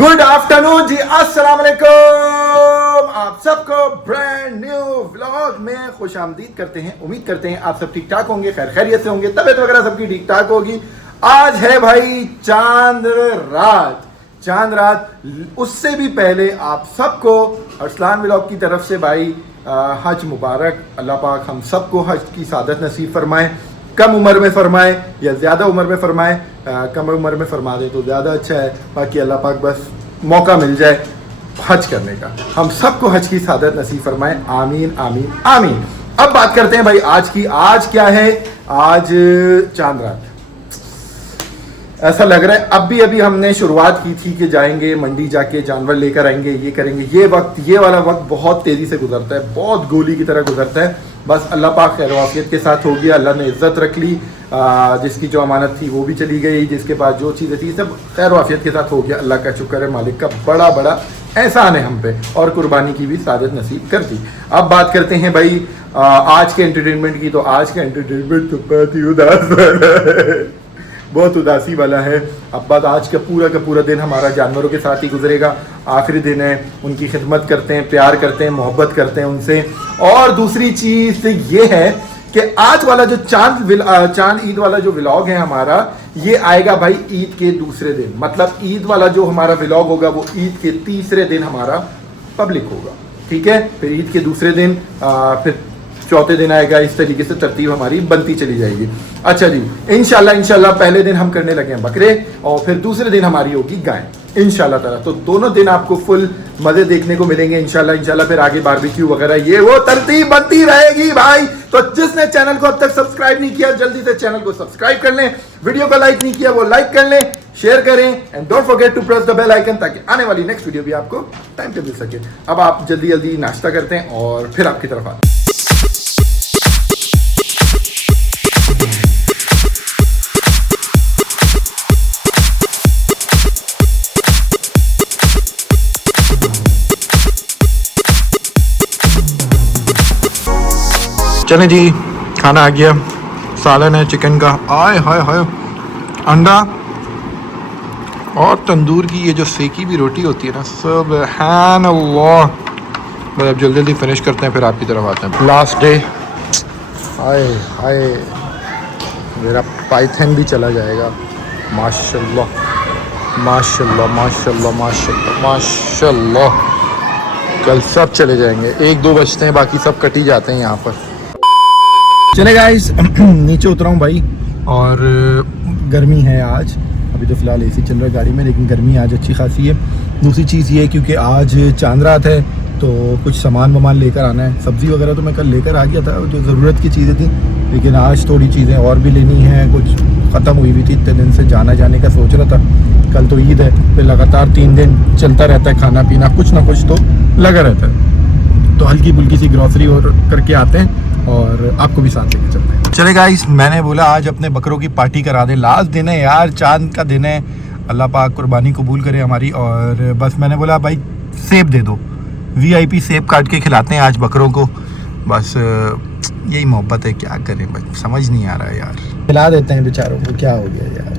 Good afternoon जी, अस्सलाम वालेकुम। आप सबको ब्रांड न्यू व्लॉग में खुश आमदीद करते हैं। उम्मीद करते हैं आप सब ठीक ठाक होंगे, खैर खैरियत से होंगे, तबीयत वगैरह सबकी ठीक ठाक होगी। आज है भाई चांद रात। उससे भी पहले आप सबको अरसलान व्लॉग की तरफ से भाई हज मुबारक। अल्लाह पाक हम सबको हज की सादत नसीब फरमाए, कम उम्र में फरमाए या ज़्यादा उम्र में फरमाए। कम उम्र में फरमा दे तो ज़्यादा अच्छा है, बाकी अल्लाह पाक बस मौका मिल जाए हज करने का, हम सबको हज की सादत नसीब फरमाए। आमीन आमीन आमीन। अब बात करते हैं भाई आज की। आज क्या है? आज चांद रात। ऐसा लग रहा है अभी हमने शुरुआत की थी कि जाएंगे मंडी, जाके जानवर लेकर आएंगे, ये करेंगे। ये वाला वक्त बहुत तेज़ी से गुजरता है, बहुत गोली की तरह गुजरता है। बस अल्लाह पाक खैर वाफियत के साथ हो गया, अल्लाह ने इज़्ज़त रख ली। जिसकी जो अमानत थी वो भी चली गई, जिसके पास जो चीज़ें थी सब खैर वाफियत के साथ हो गया। अल्लाह का शुक्र है, मालिक का बड़ा एहसान है हम पे, और कुर्बानी की भी सादत नसीब कर दी। अब बात करते हैं भाई आज के एंटरटेनमेंट की। तो आज का एंटरटेनमेंट तो बहुत ही उदास वाला है, बहुत उदासी वाला है। अब बात आज का पूरा दिन हमारा जानवरों के साथ ही गुजरेगा। आखिरी दिन है, उनकी खिदमत करते हैं, प्यार करते हैं, मोहब्बत करते हैं उनसे। और दूसरी चीज़ ये है कि आज वाला जो चांद ईद वाला जो व्लॉग है हमारा, ये आएगा भाई ईद के दूसरे दिन। मतलब ईद वाला जो हमारा व्लॉग होगा वो ईद के तीसरे दिन हमारा पब्लिक होगा, ठीक है। फिर ईद के दूसरे दिन फिर चौथे दिन आएगा। इस तरीके से तरतीब हमारी बनती चली जाएगी। अच्छा जी, इंशाल्लाह पहले दिन हम करने लगे हैं बकरे, और फिर दूसरे दिन हमारी होगी गाय इंशाल्लाह ताला। तो दोनों दिन आपको फुल मजे देखने को मिलेंगे इंशाल्लाह। फिर आगे बारबेक्यू वगैरह ये वो तरतीब बनती रहेगी भाई। तो जिसने चैनल को अब तक सब्सक्राइब नहीं किया, जल्दी से चैनल को सब्सक्राइब कर लें। वीडियो को लाइक नहीं किया वो लाइक कर लें, शेयर करें, and don't forget to press the bell icon, ताकि आने वाली नेक्स्ट वीडियो भी आपको टाइम पे मिल सके। अब आप जल्दी नाश्ता करते हैं और फिर आपकी तरफ आते हैं। चलें जी, खाना आ गया। सालन है चिकन का, आय हाय हाय, अंडा और तंदूर की ये जो सेकी भी रोटी होती है ना, सुभान अल्लाह। बस अब जल्दी फिनिश करते हैं, फिर आपकी तरफ आते हैं। लास्ट डे, हाय हाय, मेरा पाइथन भी चला जाएगा। माशाल्लाह माशाल्लाह माशाल्लाह माशाल्लाह माशाल्लाह। कल सब चले जाएंगे, 1-2 बजते हैं, बाकी सब कट ही जाते हैं यहाँ पर। चले गाइस, नीचे उतरा हूँ भाई, और गर्मी है आज। अभी तो फ़िलहाल एसी चल रहा है गाड़ी में, लेकिन गर्मी आज अच्छी खासी है। दूसरी चीज़ ये, क्योंकि आज चांद रात है तो कुछ सामान लेकर आना है। सब्ज़ी वगैरह तो मैं कल लेकर आ गया था, जो ज़रूरत की चीज़ें थी, लेकिन आज थोड़ी चीज़ें और भी लेनी है। कुछ ख़त्म हुई भी थी, इतने दिन से जाने का सोच रहा था। कल तो ईद है, फिर लगातार 3 दिन चलता रहता है खाना पीना, कुछ ना कुछ तो लगा रहता है। तो हल्की फुल्की सी ग्रॉसरी और करके आते हैं, और आपको भी साथ लेके चलते हैं। चले गाइस, मैंने बोला आज अपने बकरों की पार्टी करा दे। लास्ट दिन है यार, चांद का दिन है, अल्लाह पाक कुर्बानी कबूल करे हमारी। और बस मैंने बोला भाई सेब दे दो, VIP सेब काट के खिलाते हैं आज बकरों को। बस यही मोहब्बत है, क्या करें भाई, समझ नहीं आ रहा है यार। खिला देते हैं बेचारों को, क्या हो गया यार।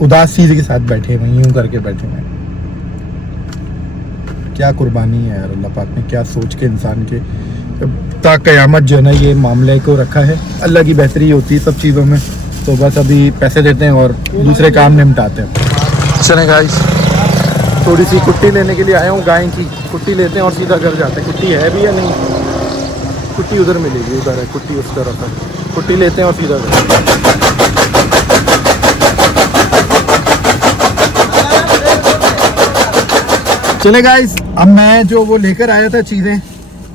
उदास चीज़ के साथ बैठे हुए, यूँ करके बैठे हुए। क्या कुर्बानी है यार, अल्लाह पाक ने क्या सोच के इंसान के ता क़यामत जो है ना ये मामले को रखा है। अल्लाह की बेहतरी होती है सब चीज़ों में। तो बस अभी पैसे देते हैं और दूसरे काम निपटाते हैं। चलें गाइस, थोड़ी सी कुट्टी लेने के लिए आया हूँ, गाय की कुट्टी लेते हैं और सीधा घर जाते हैं। कुट्टी है भी या नहीं? कुट्टी उधर मिलेगी, उधर है कुट्टी, उस तरफ है। कुट्टी लेते हैं और सीधा घर। चले गाइस, अब मैं जो वो लेकर आया था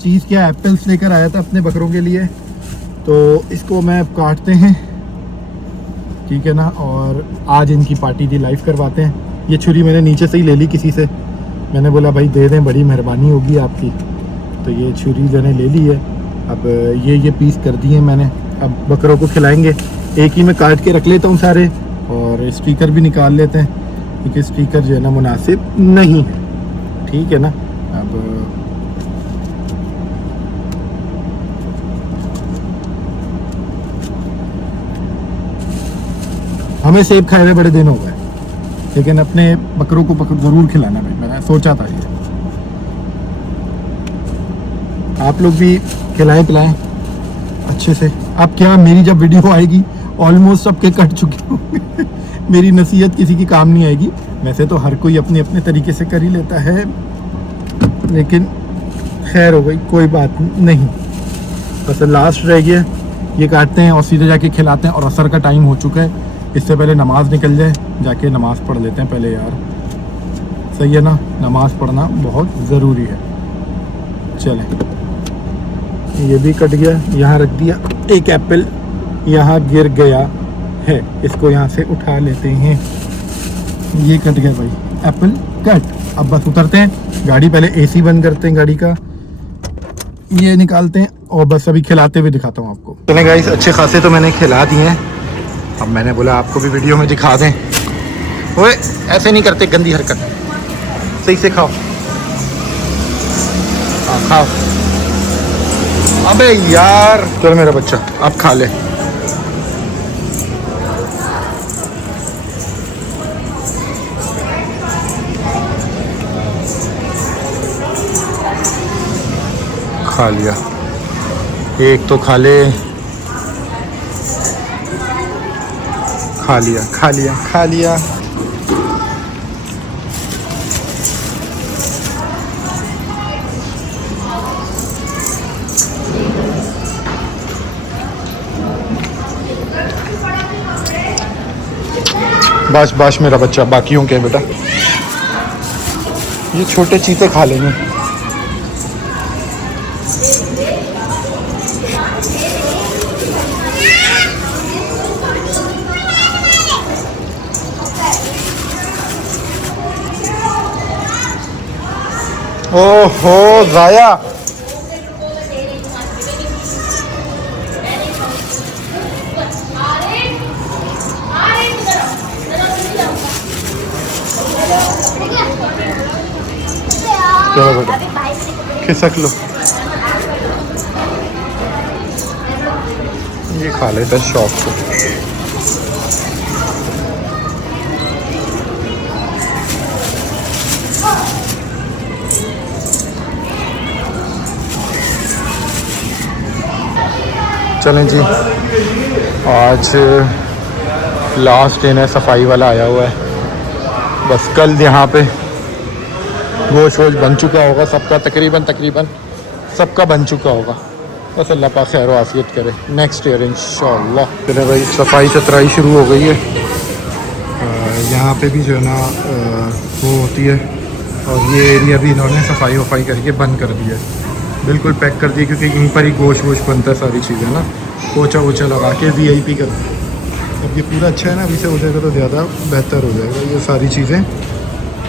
चीज़ क्या, एप्पल्स लेकर आया था अपने बकरों के लिए। तो इसको मैं काटते हैं, ठीक है ना, और आज इनकी पार्टी दी लाइव करवाते हैं। ये छुरी मैंने नीचे से ही ले ली किसी से, मैंने बोला भाई दे दें, बड़ी मेहरबानी होगी आपकी। तो ये छुरी मैंने ले ली है। अब ये पीस कर दिए मैंने, अब बकरों को खिलाएंगे। एक ही में काट के रख लेता हूँ सारे, और स्पीकर भी निकाल लेते हैं, क्योंकि स्पीकर जो है ना मुनासिब नहीं है, ठीक है ना। अब हमें सेब खाए हुए बड़े दिन हो गए, लेकिन अपने बकरों को ज़रूर खिलाना भाई, मैंने सोचा था ये। आप लोग भी खिलाएं पिलाएं अच्छे से। अब क्या, मेरी जब वीडियो आएगी ऑलमोस्ट सबके कट चुके होंगे मेरी नसीहत किसी की काम नहीं आएगी। वैसे तो हर कोई अपने अपने तरीके से कर ही लेता है, लेकिन खैर हो गई, कोई बात नहीं। बस लास्ट रह गया, ये काटते हैं और सीधे जाके खिलाते हैं। और असर का टाइम हो चुका है, इससे पहले नमाज निकल जाए, जाके नमाज पढ़ लेते हैं पहले यार, सही है ना? नमाज पढ़ना बहुत ज़रूरी है। चलें, ये भी कट गया, यहाँ रख दिया। एक एप्पल यहाँ गिर गया है, इसको यहाँ से उठा लेते हैं। ये कट गया भाई, एप्पल कट। अब बस उतरते हैं, गाड़ी पहले एसी बंद करते हैं गाड़ी का, ये निकालते हैं और बस अभी खिलाते हुए दिखाता हूँ आपको। चलें गाइस, अच्छे खासे तो मैंने खिला दिए हैं। अब मैंने बोला आपको भी वीडियो में दिखा दें। ओए ऐसे नहीं करते, गंदी हरकत, सही से खाओ। हाँ खाओ। अबे यार, चल मेरा बच्चा अब खा ले। खा लिया, एक तो खा ले। खा लिया खा लिया खा लिया। बस बस मेरा बच्चा, बाकियों के बेटा ये छोटे चीते खा लेंगे। ओहो ज़ाया, चलो बेटा खिसक लो। ये खा लेता है शौक से। चलें जी, आज लास्ट दिन है, सफाई वाला आया हुआ है। बस कल यहाँ पे गोश्त वोश बन चुका होगा सबका, तकरीबन सबका बन चुका होगा। बस अल्लाह पाक खैर आफियत करे, नेक्स्ट ईयर इंशाल्लाह। चले भाई, सफाई सुथराई शुरू हो गई है। यहाँ पे भी जो है ना वो होती है, और ये एरिया भी इन्होंने सफाई वफाई करके बंद कर दिया है, बिल्कुल पैक कर दिया, क्योंकि यहीं पर ही गोश्त वोश बनता है, सारी चीज़ें ना पोछा वोछा लगा के VIP कर दिया। अब ये पूरा अच्छा है ना, अभी से हो जाएगा तो ज़्यादा बेहतर हो जाएगा, ये सारी चीज़ें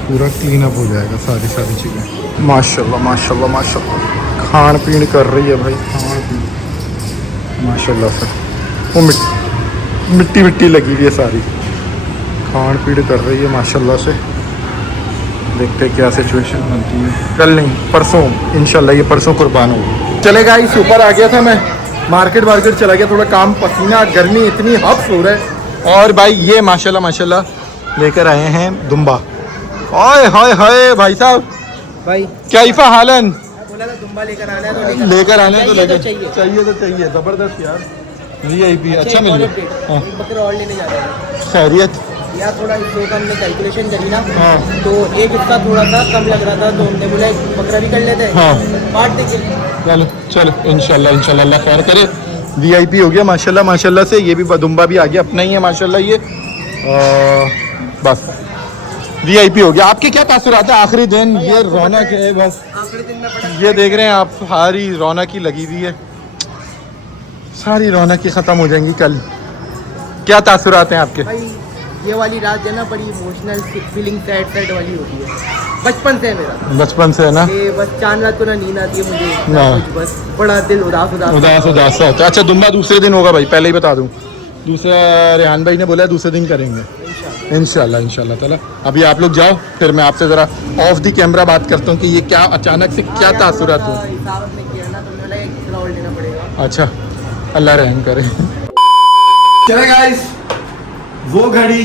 पूरा क्लीन अप हो जाएगा, सारी चीज़ें। माशाल्लाह माशाल्लाह माशाल्लाह, खान पीन कर रही है भाई, खान पीन माशाल्लाह से। वो मिट्टी लगी हुई है सारी, खान पीन कर रही है माशाल्लाह से। देखते क्या सिचुएशन बनती है, कल नहीं परसों इंशाल्लाह, ये परसों कुर्बान होगी। चले गाइस, ऊपर आ गया था मैं, मार्केट चला गया, थोड़ा काम, पसीना, गर्मी इतनी हफ्स हो रहा है। और भाई ये माशाल्लाह लेकर आए हैं दुम्बा। ओए हाय हाय भाई साहब, भाई कैफा हालन? बोला था दुम्बा लेकर आना है तो लेकर आने तो चाहिए जबरदस्त यार। VIP अच्छा मिल गया। बकरा और लेने जा रहे हैं, खैरियत यार। थोड़ा इसको हमने कैलकुलेशन करी ना, हाँ, तो एक हिस्सा थोड़ा सा कम लग रहा था, तो हमने बोला बकरा भी कर लेते हैं, हाँ, बांट देंगे। चलो इंशाल्लाह अल्लाह खैर करे। VIP हो गया माशाल्लाह से। ये भी दुम्बा भी आ गया, अपना ही है माशाल्लाह ये। बस VIP हो गया। आपके क्या तासुरात है आखिरी दिन? ये रौनक है बस, आखिरी दिन में ये देख रहे हैं आप, सारी रौनक ही लगी हुई है, सारी रौनक ही ख़त्म हो जाएंगी कल। क्या तासुरात हैं आपके? भाई ये वाली रात है ना, बड़ी इमोशनल फीलिंग, सैड वाली होती है, बचपन से है मेरा, बचपन से है ना। बस चांद रात को ना नींद आती है मुझे ना, बस बड़ा दिल उदास सा होता है। अच्छा दुम्बा दूसरे दिन होगा भाई, पहले ही बता दूं, दूसरा रेहान भाई ने बोला दूसरे दिन करेंगे इंशाल्लाह ताला। अभी आप लोग जाओ, फिर मैं आपसे ज़रा ऑफ दी कैमरा बात करता हूँ कि ये क्या अचानक से क्या तासुरात हो। अच्छा अल्लाह रहम करे। चले गाइस, वो घड़ी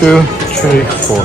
2 3 4.